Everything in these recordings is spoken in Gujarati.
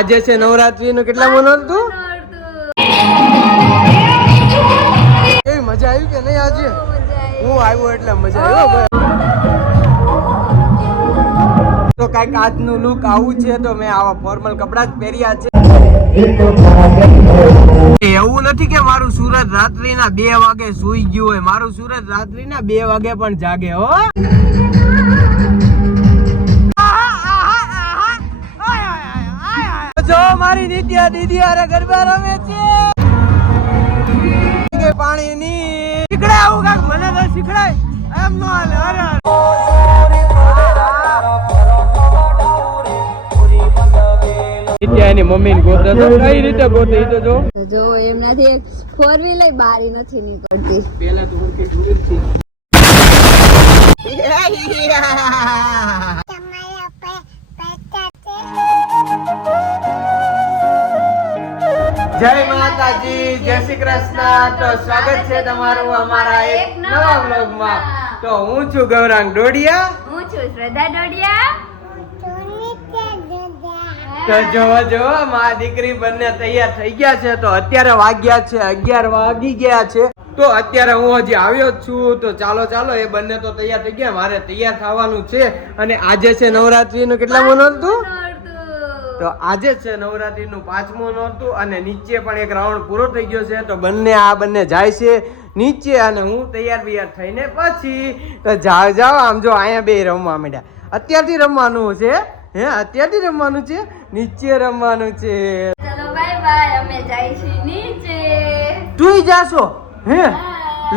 આજે છે નવરાત્રી નું કેટલા મનોરતું કેવી મજા આવી કે નહીં આજે હું આવ્યો એટલે મજા આવ્યો તો કઈક આજનું લુક આવું છે તો મેં આવા ફોર્મલ કપડા જ પહેર્યા છે એવું નથી કે મારું સુરત રાત્રિના 2 વાગે સૂઈ ગયું હોય મારું સુરત રાત્રિના 2 વાગે પણ જાગે હો જો મારી નિત્યા દીદી અરે ગરબા રમે છે પાણી ની શીખડાય આવું કાક મને તો શીખડાય એમ નો હાલે અરે નિત્યા એની મમ્મી ને ગોતે તો કઈ રીતે ગોતે ઈ તો જો એમનાથી 4 વ્હીલર બારી નથી નીકળતી પેલા તો હું કે દૂર થી જય માતાજી જય શ્રી કૃષ્ણ તો સ્વાગત છે તમારું અમારા એક નવા વ્લોગમાં તો હું છું ગૌરાંગ ડોડિયા હું છું શ્રદ્ધા ડોડિયા તો જો મારી દીકરી બંને તૈયાર થઈ ગયા છે તો અત્યારે વાગ્યા છે 11 વાગી ગયા છે તો અત્યારે હું હજી આવ્યો જ છું તો ચાલો એ બંને તો તૈયાર થઈ ગયા મારે તૈયાર થવાનું છે અને આજે છે નવરાત્રી નું કેટલા નોરતું તો આજે છે નવરાત્રી નું 5મું નોરતું અને નીચે પણ એક રાઉન્ડ પૂરો થઈ ગયો છે તો બંને જાય છે નીચે અને હું તૈયાર થઈને પછી તો જાવ આમ જો અહીંયા બે રમવા માંડ્યા અત્યારથી રમવાનું છે હે અત્યારથી રમવાનું છે નીચે રમવાનું છે ચલો બાય બાય અમે જાય છે નીચે તુંય જાશો હે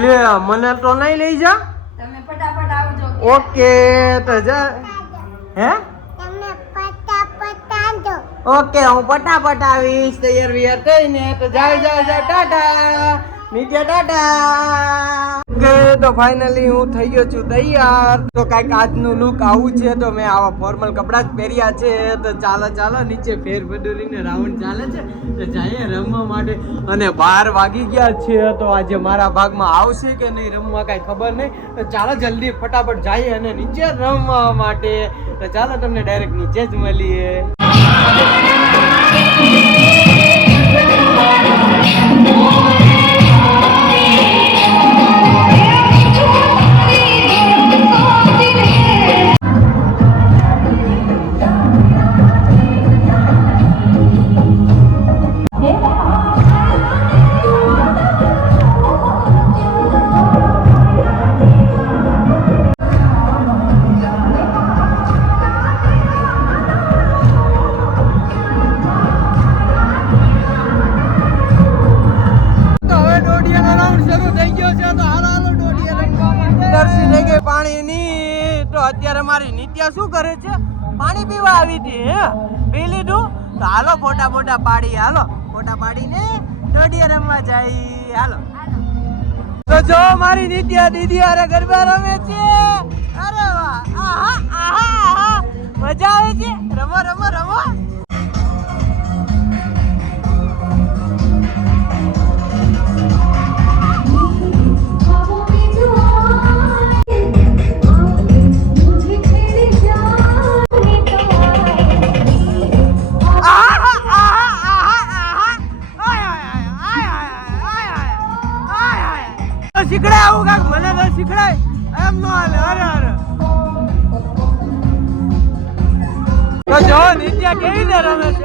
લે મને તો નહીં લઈ જા તમે ફટાફટ આવજો ઓકે તો જા હે ઓકે હું ફટાફટ આવીશ તૈયાર થઈને તો જાવ ટાટા નીચે ટાટા ઓકે તો ફાઇનલી હું થઈ ગયો છું તૈયાર તો કઈક આજનું લુક આવું છે તો મેં આવા ફોર્મલ કપડા જ પહેર્યા છે તો ચાલો નીચે ફેરબદલીને રાઉન્ડ ચાલે છે તો જઈએ રમવા માટે અને 12 વાગી ગયા છે તો આજે મારા ભાગમાં આવશે કે નહીં રમવા કઈ ખબર નહીં તો ચાલો જલ્દી ફટાફટ જઈએ અને નીચે રમવા માટે તો ચાલો તમને ડાયરેક્ટ નીચે જ મળીએ અત્યારે મારી નિત્યા શું કરે છે પાણી પીવા આવી હતી હે પી લીધું તો હાલો ફોટા પાડીને ડોડિયા રમવા જાય હાલો તો જો મારી નિત્યા દીદી અરે ગરબા રમે છે અરે વાહ આહા મજા આવે છે રમો શીખડાય આવું કાક મને તો શીખડાય એમ નો હાલે અરે તો જો નિત્યા કેવી રીતે રમે છે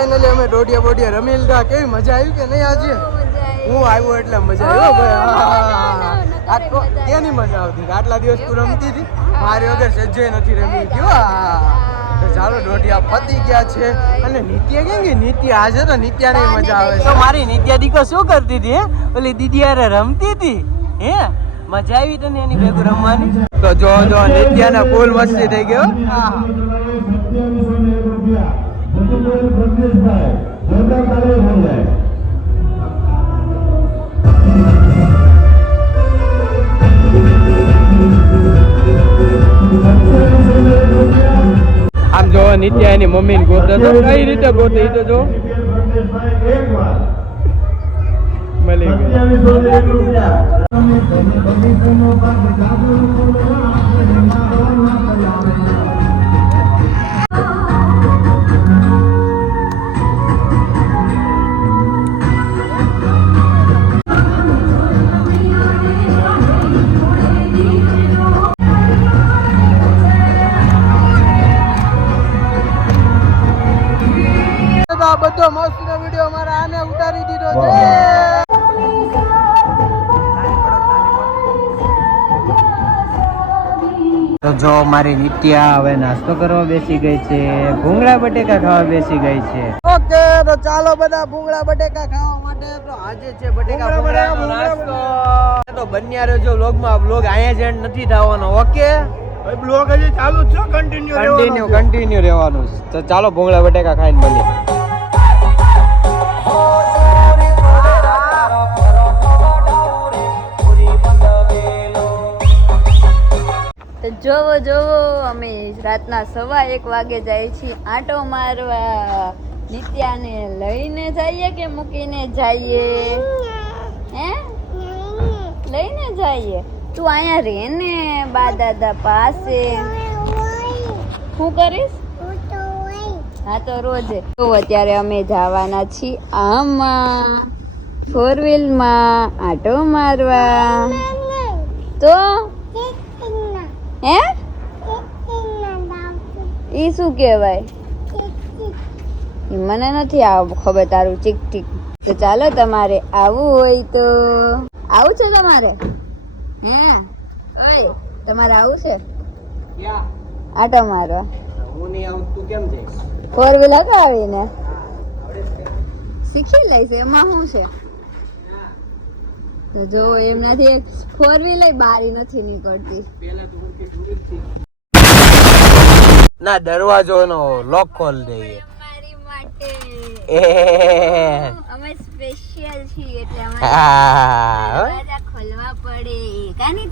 ફાઇનલી અમે દોઢિયા રમી લીધા. કેવી મજા આવી કે નહીં આજે? હું આવ્યો એટલે મજા આવ્યો ભાઈ. કેની મજા આવતી? આટલા દિવસ તું રમતી હતી, મારી વગર સજ્જય નથી રમી ગયો. તો ચાલો દોઢિયા પતી ગયા છે. અને નિત્યા કેમ કે નિત્યા આજે તો નિત્યાને મજા આવે છે. તો મારી નિત્યા દીકો શું કરતી હતી? હે ઓલી દીદી યાર રમતી હતી. હે મજા આવી તને એની ભેગું રમવાની? તો જો નિત્યાને ફૂલ મસ્તી થઈ ગયો. આમ જો નિત્યા એની મમ્મી ને ગોતે તો કઈ રીતે ગોતે તો જો મળી આ બધો મસ્તીનો વિડિયો અમારા આને ઉતારી દીધો છે. તો જો મારી નિત્યા હવે નાસ્તો કરવા બેસી ગઈ છે, ભૂંગળા બટેકા ખાવા બેસી ગઈ છે. ઓકે તો ચાલો બધા ભૂંગળા બટેકા ખાવા માટે. તો આજે છે બટેકા ભૂંગળાનો નાસ્તો. તો બન્યા રહેજો વ્લોગમાં. વ્લોગ અહીંયા જ એન્ડ નથી થવાનો. ઓકે બ્લોગ હજી ચાલુ છે, કન્ટિન્યુ રહેવાનું. તો ચાલો ભૂંગળા બટેકા ખાઈને મળીએ. જોવો અમે રાતના 1:15 વાગે જાય છીએ આંટો મારવા. નિત્યાને લઈને જઈએ કે મૂકીને જઈએ? હે લઈને જઈએ. તું અહીંયા રહે ને બા દાદા પાસે. શું કરીશ? હા તો રોજે. તો અત્યારે અમે જવાના છીએ આમાં 4 વ્હીલમાં આંટો મારવા. તો હે ઈ શું કહેવાય? મને નથી ખબર તારું ચીક ઠીક. તો ચાલો તમારે આવવું હોય તો આવું છે તમારે? હે ઓય તમારે આવું છે આટો મારવા? હું નહીં આવું તું કેમ જઈશ? 4 વ્હીલ હકાવીને શીખી લઈશ. એમાં શું છે? તો જો એમનાથી 4 વ્હીલ બારી નથી નીકળતી. ના દરવાજો નો લોક ખોલ દઈએ અમારી માટે. અમે સ્પેશિયલ છીએ એટલે દરવાજા ખોલવા પડે. કાની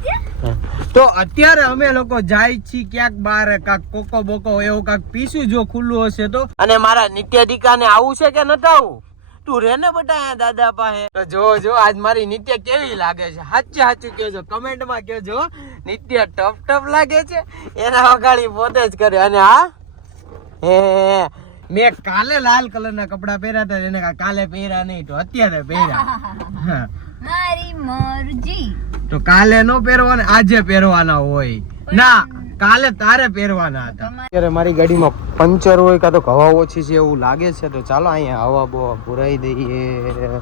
તો અત્યારે અમે લોકો જાય છીએ ક્યાંક બહાર, કાક કોકો બોકો એવું કાક પીશું જો ખુલ્લું હશે તો. અને મારા નિત્ય દીકાને આવું છે કે નતા આવું? તું રે ને બટા દાદા પાસે. તો જો આજ મારી નિત્ય કેવી લાગે છે? સાચું કેજો, કમેન્ટ માં કેજો. નિત્ય ટપ લાગે છે? એના વગાડી પોતે જ કરે. અને હા મેં કાલે લાલ કલર ના કપડા પહેર્યા હતા, એને કાલે પહેર્યા નહીં તો અત્યારે પહેર્યા. મારી મરજી. તો કાલે નો પહેરવાના, આજે પહેરવાના હોય ના, કાલે તારે પહેરવાના હતા. અત્યારે મારી ગાડીમાં પંચર હોય કાં તો હવા ઓછી છે એવું લાગે છે. તો ચાલો અહીંયા હવા બવા પુરાઈ દઈએ.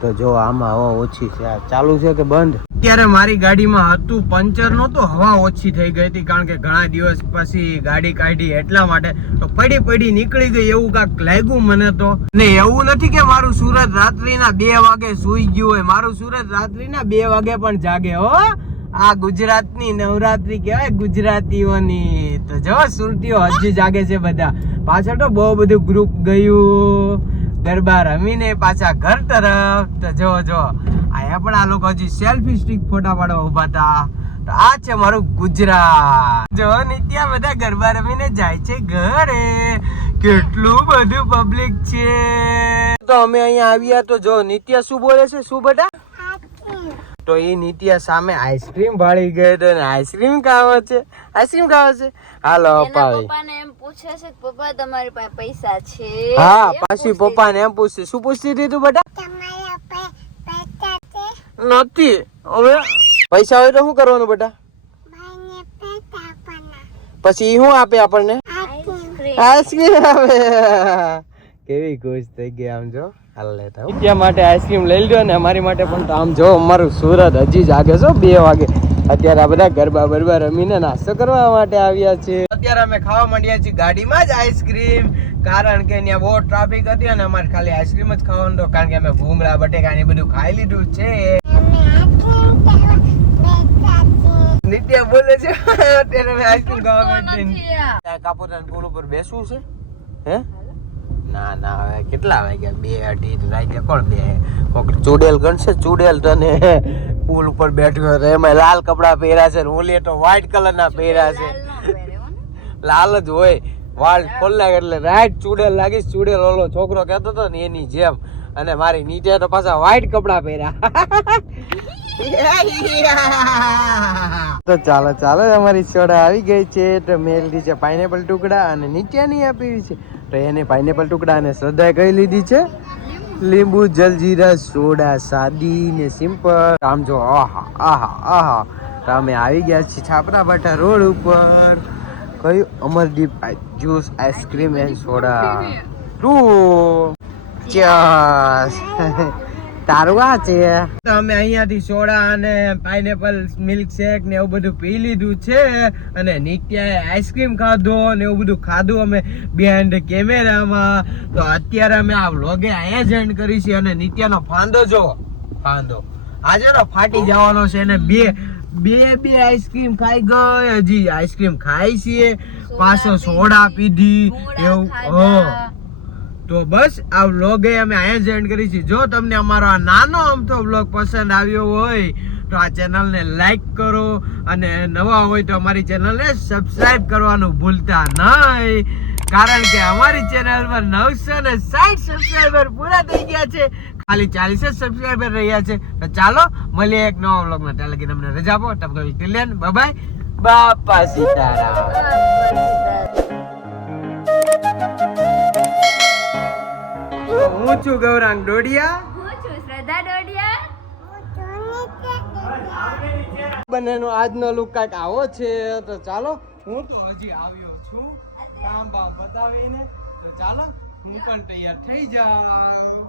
તો જો આમાં હવા ઓછી છે. આ ચાલુ છે કે બંધ? અત્યારે મારી ગાડીમાં હતું પંચર નહોતું, હવા ઓછી થઈ ગઈ હતી કારણ કે ઘણા દિવસ પછી ગાડી કાઢી એટલા માટે. તો પડી નીકળી ગઈ એવું કાંક લાગ્યું મને તો. ને એવું નથી કે મારું સુરત રાત્રિના 2 વાગે સુઈ ગયું હોય. મારું સુરત રાત્રિના 2 વાગે પણ જાગે હો. આ ગુજરાતની નવરાત્રી કહેવાય ગુજરાતીઓની. તો જો સુરતીઓ હજી જાગે છે બધા. પાછળ તો બહુ બધું ગ્રુપ ગયું ગરબા રમીને પાછા ઘર તરફ. તો જો અહીંયા પણ આ લોકો હજી સેલ્ફી સ્ટિક ફોટા પાડવા ઉભા હતા. તો આ છે મારું ગુજરાત. જો નિત્યા બધા ગરબા રમીને જાય છે ઘરે. કેટલું બધું પબ્લિક છે. તો અમે અહીંયા આવ્યા તો જો નિત્યા શું બોલે છે? શું બેટા? તો એ નિત્યા સામે આઈસ્ક્રીમ ભાળી ગઈ તો આઈસ્ક્રીમ ખાવો છે. હાલો અપાવી. પપ્પાને એમ પૂછે છે પપ્પા તમારી પાસે પૈસા છે? હા પાછી પપ્પાને એમ પૂછશે. શું પૂછતી હતી તું બેટા? નથી. હવે પૈસા હોય તો શું કરવાનું બેટા? પછી શું આપે આપણને? આઈસ્ક્રીમ આપે. કેવી ખુશ થઈ ગઈ આમ જો હાલ લેતા ત્યાં માટે આઈસ્ક્રીમ લઈ લ્યો ને અમારી માટે પણ તો આમ જો અમારું સુરત હજી જાગે છો 2 વાગે અત્યારે આ બધા ગરબા બરબા રમીને નાસ્તો કરવા માટે આવ્યા છે અત્યારે અમે ખાવા માંડ્યા છીએ ગાડીમાં જ આઈસ્ક્રીમ કારણ કે ત્યાં બહુ ટ્રાફિક હતી અને અમારે ખાલી આઈસ્ક્રીમ જ ખાવાનું હતું કારણ કે અમે ભૂંગળા બટેકા ને બધું ખાઈ લીધું છે નિત્યા બોલે છે અત્યારે અમે આઈસ્ક્રીમ ખાવા માટે કાપોદ્રા પુલ ઉપર બેસવું છે હે ના ના હવે કેટલા વાગ્યા 2:30 રાતે કોણ બે કોક ચૂડેલ ગણશે ચૂડેલ તને પુલ ઉપર બેઠ્યો હતો એમાં લાલ કપડા પહેર્યા છે ઓલી તો વ્હાઈટ કલર ના પહેર્યા છે લાલ જ હોય વાળ ખોલ્લા એટલે રાઈટ ચૂડેલ લાગી ચૂડેલ ઓલો છોકરો કહેતો હતો ને એની જેમ અને મારી નીચે તો પાછા વ્હાઈટ કપડા પહેર્યા તો ચાલો ચાલો અમારી સોડા આવી ગઈ છે તો મેલડી છે પાઇનેપલ ટુકડા અને નીચેની આપી છે તો એને પાઇનેપલ ટુકડા અને શ્રદ્ધા કઈ લીધી છે લીંબુ જલજીરા સોડા સાદી ને સિમ્પલ આમ જો આહા આહા આહા તો અમે આવી ગયા છીએ છાપરા બાટા રોડ ઉપર કયું Amardeep juice ice cream and soda તું ચસ તારું આ છે તો અમે અહીંયાથી સોડા અને પાઇનેપલ મિલ્ક શેક ને એવું બધું પી લીધું છે અને નિત્યાએ આઈસ્ક્રીમ ખાધો ને એવું બધું ખાધું અમે બિહાઇન્ડ કેમેરામાં તો અત્યારે અમે આ વ્લોગે અહીંયા જ એન્ડ કરી છે અને નિત્યાનો ફાંદો જો ફાંદો આજે તો ફાટી જવાનો છે અને બે આઈસ્ક્રીમ ખાઈ ગઈ હજી આઈસ્ક્રીમ ખાઈ છીએ પાછો સોડા પીધી એવું તો બસ આ વ્લોગ અમે અહીંયા જ એન્ડ કરી છે જો તમને અમારો આ નાનો અમથો વ્લોગ પસંદ આવ્યો હોય તો આ ચેનલને લાઈક કરો અને નવા હોય તો અમારી ચેનલને સબસ્ક્રાઇબ કરવાનું ભૂલતા નહીં કારણ કે અમારી ચેનલ પર 960 સબસ્ક્રાઇબર પૂરા થઈ ગયા છે ખાલી 40 જ સબસ્ક્રાઇબર રહ્યા છે તો ચાલો મળીએ એક નવા વ્લોગમાં ત્યાં લગીને અમને રજા આપો તબ તક ટિલિયન બાય બાપા સીતારામ હું છું ગૌરાંગ ડોડિયા હું છું શ્રદ્ધા ડોડિયા બંનેનો આજનો લુક કાંઈક આવો છે તો ચાલો હું તો હજી આવ્યો છું કામ બામ બતાવીને તો ચાલો હું પણ તૈયાર થઈ જાઉં